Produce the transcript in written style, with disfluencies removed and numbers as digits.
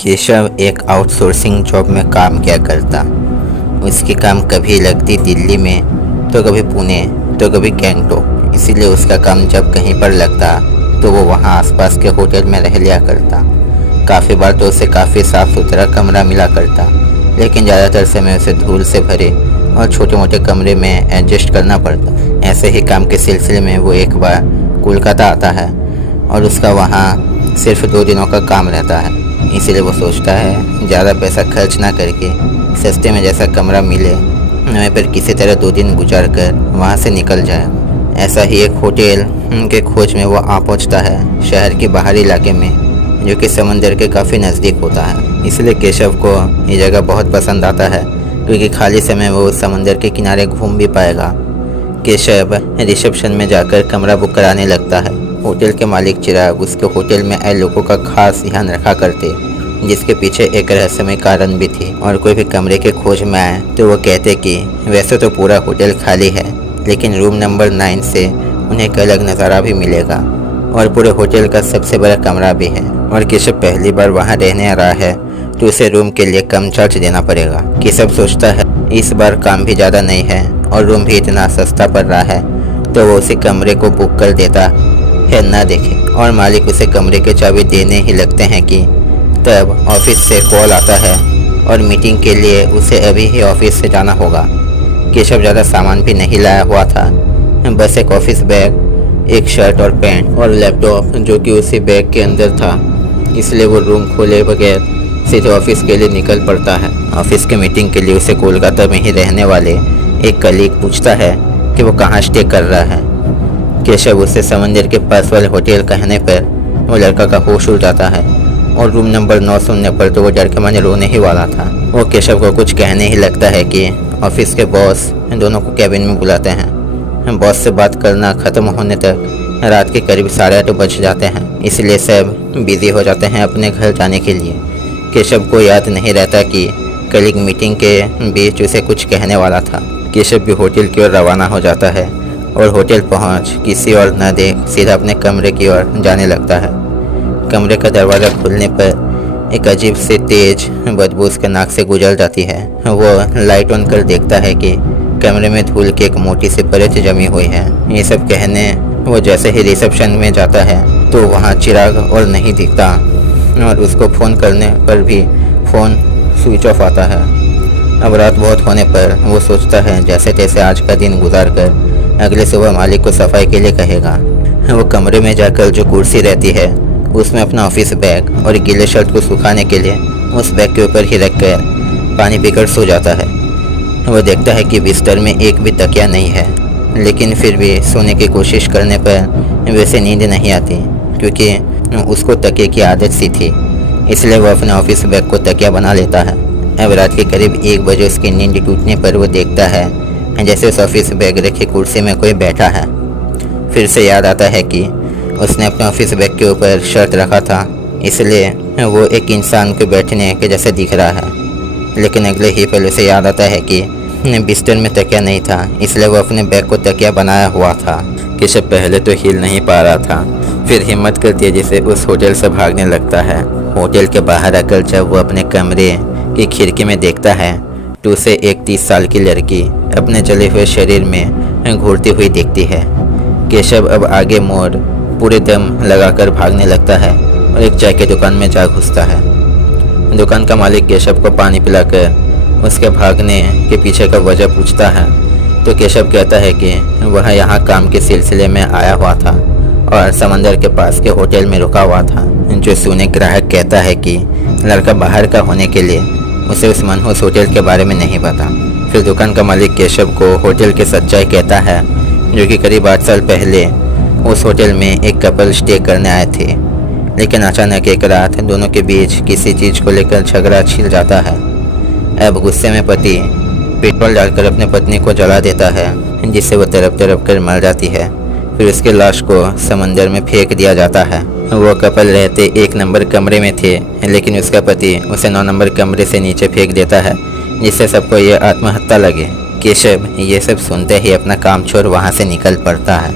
केशव एक outsourcing job में काम किया करता। उसकी काम कभी लगती दिल्ली में तो कभी पुणे तो कभी गैंगटॉक। इसीलिए उसका काम जब कहीं पर लगता तो वो वहाँ आसपास के होटल में रह लिया करता। काफ़ी बार तो उसे काफ़ी साफ़ सुथरा कमरा मिला करता, लेकिन ज़्यादातर समय उसे धूल से भरे और छोटे मोटे कमरे में एडजस्ट करना पड़ता। ऐसे ही काम के सिलसिले में वो एक बार कोलकाता आता है और उसका वहाँ सिर्फ 2 दिनों का काम रहता है। इसीलिए वो सोचता है ज़्यादा पैसा खर्च ना करके सस्ते में जैसा कमरा मिले हमें पर किसी तरह 2 दिन गुजार कर वहाँ से निकल जाए। ऐसा ही एक होटल के खोज में वो आ पहुँचता है शहर के बाहरी इलाके में, जो कि समंदर के काफ़ी नज़दीक होता है। इसलिए केशव को ये जगह बहुत पसंद आता है, क्योंकि खाली समय वो समंदर के किनारे घूम भी पाएगा। केशव रिसेप्शन में जाकर कमरा बुक कराने लगता है। होटल के मालिक चिराग उसके होटल में आए लोगों का खास ध्यान रखा करते, जिसके पीछे एक रहस्यमय कारण भी थी। और कोई भी कमरे के खोज में आए तो वो कहते कि वैसे तो पूरा होटल खाली है, लेकिन रूम नंबर 9 से उन्हें एक अलग नज़ारा भी मिलेगा और पूरे होटल का सबसे बड़ा कमरा भी है। और केशव पहली बार वहाँ रहने आ रहा है तो उसे रूम के लिए कम चार्ज देना पड़ेगा। केशव सोचता है इस बार काम भी ज़्यादा नहीं है और रूम भी इतना सस्ता पड़ रहा है, तो वो उसी कमरे को बुक कर देता है ना देखे। और मालिक उसे कमरे के चाबी देने ही लगते हैं कि तब ऑफिस से कॉल आता है और मीटिंग के लिए उसे अभी ही ऑफिस से जाना होगा। केशव ज़्यादा सामान भी नहीं लाया हुआ था, बस एक ऑफिस बैग, एक शर्ट और पैंट और लैपटॉप जो कि उसी बैग के अंदर था। इसलिए वो रूम खोले बगैर सीधे ऑफिस के लिए निकल पड़ता है। ऑफिस के मीटिंग के लिए उसे कोलकाता में ही रहने वाले एक कलीग पूछता है कि वो कहाँ स्टे कर रहा है। केशव उसे समंदर के पास वाले होटल कहने पर वो लड़का का होश उड़ जाता है और रूम नंबर 9 सुनने पर तो वो डर के मारे रोने ही वाला था। वो केशव को कुछ कहने ही लगता है कि ऑफिस के बॉस दोनों को कैबिन में बुलाते हैं। बॉस से बात करना ख़त्म होने तक रात के करीब 8:30 बज जाते हैं। इसलिए सब बिजी हो जाते हैं अपने घर जाने के लिए। केशव को याद नहीं रहता कि कलीग मीटिंग के बीच उसे कुछ कहने वाला था। केशव भी होटल की ओर रवाना हो जाता है और होटल पहुंच किसी और न देख सीधा अपने कमरे की ओर जाने लगता है। कमरे का दरवाज़ा खुलने पर एक अजीब से तेज बदबू उसके नाक से गुजर जाती है। वो लाइट ऑन कर देखता है कि कमरे में धूल की एक मोटी सी परत जमी हुई है। ये सब कहने वो जैसे ही रिसेप्शन में जाता है तो वहाँ चिराग और नहीं दिखता और उसको फ़ोन करने पर भी फ़ोन स्विच ऑफ आता है। अब रात बहुत होने पर वो सोचता है जैसे तैसे आज का दिन गुजार कर अगले सुबह मालिक को सफाई के लिए कहेगा। वो कमरे में जाकर जो कुर्सी रहती है उसमें अपना ऑफिस बैग और गीले शर्ट को सुखाने के लिए उस बैग के ऊपर ही रखकर पानी पीकर सो जाता है। वो देखता है कि बिस्तर में एक भी तकिया नहीं है, लेकिन फिर भी सोने की कोशिश करने पर वैसे नींद नहीं आती, क्योंकि उसको तकिए की आदत सी थी। इसलिए वो अपने ऑफिस बैग को तकिया बना लेता है। अब रात के करीब 1 बजे उसकी नींद टूटने पर वो देखता है जैसे उस ऑफिस बैग रखी कुर्सी में कोई बैठा है। फिर से याद आता है कि उसने अपने ऑफिस बैग के ऊपर शर्ट रखा था, इसलिए वो एक इंसान के बैठने के जैसे दिख रहा है। लेकिन अगले ही पल उसे याद आता है कि बिस्तर में तकिया नहीं था, इसलिए वो अपने बैग को तकिया बनाया हुआ था। केशव पहले तो हिल नहीं पा रहा था, फिर हिम्मत कर दिया जिसे उस होटल से भागने लगता है। होटल के बाहर आकर जब वो अपने कमरे की खिड़की में देखता है तो उसे एक 30 साल की लड़की अपने जले हुए शरीर में घूरती हुई दिखती है। केशव अब आगे मोड़ पूरे दम लगाकर भागने लगता है और एक चाय की दुकान में जा घुसता है। दुकान का मालिक केशव को पानी पिलाकर उसके भागने के पीछे का वजह पूछता है तो केशव कहता है कि वह यहाँ काम के सिलसिले में आया हुआ था और समंदर के पास के होटल में रुका हुआ था। जो सुने ग्राहक कहता है कि लड़का बाहर का होने के लिए उसे उस मनहूस होटल के बारे में नहीं पता। फिर दुकान का मालिक केशव को होटल की सच्चाई कहता है, जो कि करीब 8 साल पहले उस होटल में एक कपल स्टे करने आए थे, लेकिन अचानक एक रात दोनों के बीच किसी चीज़ को लेकर झगड़ा छिड़ जाता है। अब गुस्से में पति पेट्रोल डालकर अपने पत्नी को जला देता है, जिससे वो तड़प तड़प कर मर जाती है। फिर उसके लाश को समंदर में फेंक दिया जाता है। वो कपल रहते 1 नंबर कमरे में थे, लेकिन उसका पति उसे 9 नंबर कमरे से नीचे फेंक देता है, जिससे सबको ये आत्महत्या लगे। केशव ये सब सुनते ही अपना काम छोड़ वहाँ से निकल पड़ता है।